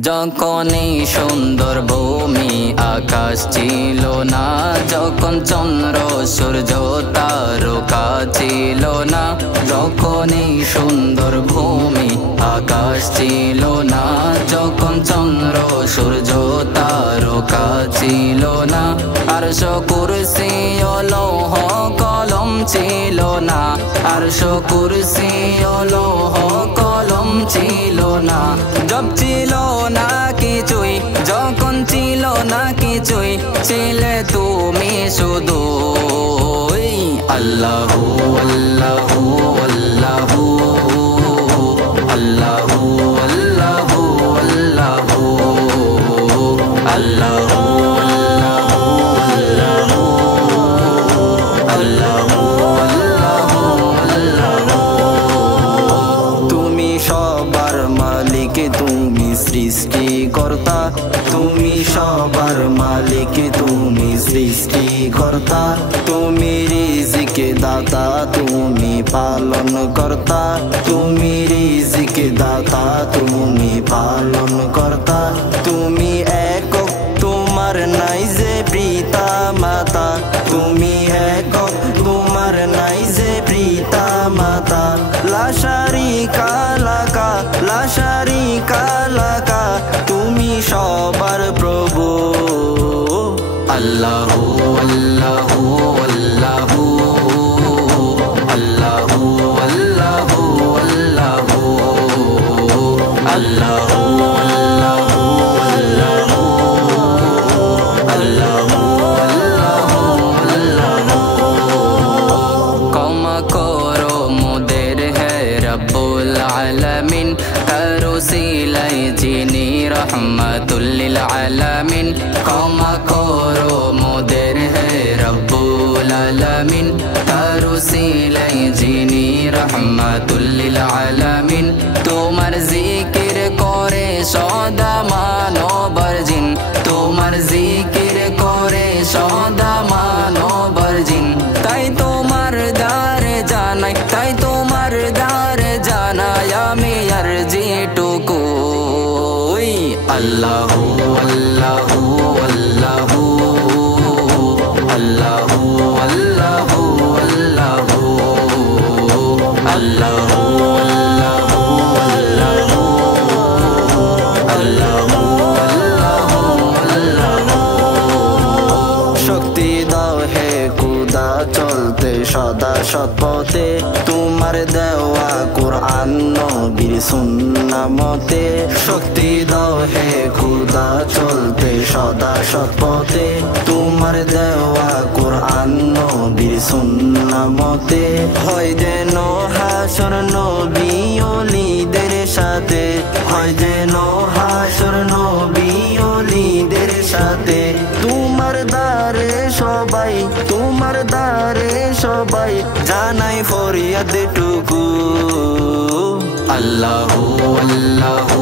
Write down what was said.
যখন এই সুন্দর ভূমি আকাশ ছিল না, যখন চন্দ্র সূর্য তারকা ছিল না, যখন এই সুন্দর ভূমি আকাশ ছিল না, যখন চন্দ্র সূর্য তারকা ছিল না, আরশ কুরসি ও লৌহ কলম ছিল না, আরশ কুরসি ও লৌহ কলম ছিল না, জব ছিল না কিছুই, যখন ছিল না কিছুই, ছিলে তুমি শুধু আল্লাহু আল্লাহু আল্লাহু আল্লাহু আল্লাহু আল্লাহু আল্লাহু সৃষ্টিকর্তা, তুমি সবার মালিক, তুমি সৃষ্টিকর্তা, তুমি রিজিক দাতা, তুমি পালন কর্তা, তুমি রিজিক দাতা, তুমি পালন কর্তা, তুমি একক, তোমার নাই যে পিতা মাতা, তুমি একক, তোমার নাই যে পিতা মাতা, লা শারিকা লাকা, লা শারিকা লাকা, তুমি সবার প্রভু আল্লাহু আল্লাহু আল্লাহু আল্লাহু আল্লাহু আল্লাহু আল্লাহু রহমাতুল লিল আলামিন, ক্ষমা করো মোদের হে রব্বুল আলামিন, তার উসিলাই যিনি রহমাতুল লিল আলামিন, তোমার জিকির করে সদা মানবর জিন, তোমার জিকির করে সদা মানবর জিন, তাই তোমার দ্বারে জানাই, তাই তোমার দ্বারে জানাই আমি আরজিটুকু আল্লাহু আল্লাহু আল্লাহু আল্লাহু আল্লাহু আল্লাহু আল্লাহু আল্লাহু আল্লাহু। শক্তি দাও হে খুদা চলতে সদা সৎ পথে, তোমার দেওয়া কুরআন নবীর সুন্নাহ মতে, শক্তি দাও হে খুদা চলতে সদা সৎ পথে, তোমার দেওয়া কুরআন নবীর সুন্নাহ মতে, হয় যেন হাসর নবী ওলিদের সাথে, হয় যেন হাসর নবী ওলিদের সাথে, তোমার দ্বারে সবাই, তোমার দ্বারে সবাই জানাই ফরিয়াদ টুকু আল্লাহু আল্লাহু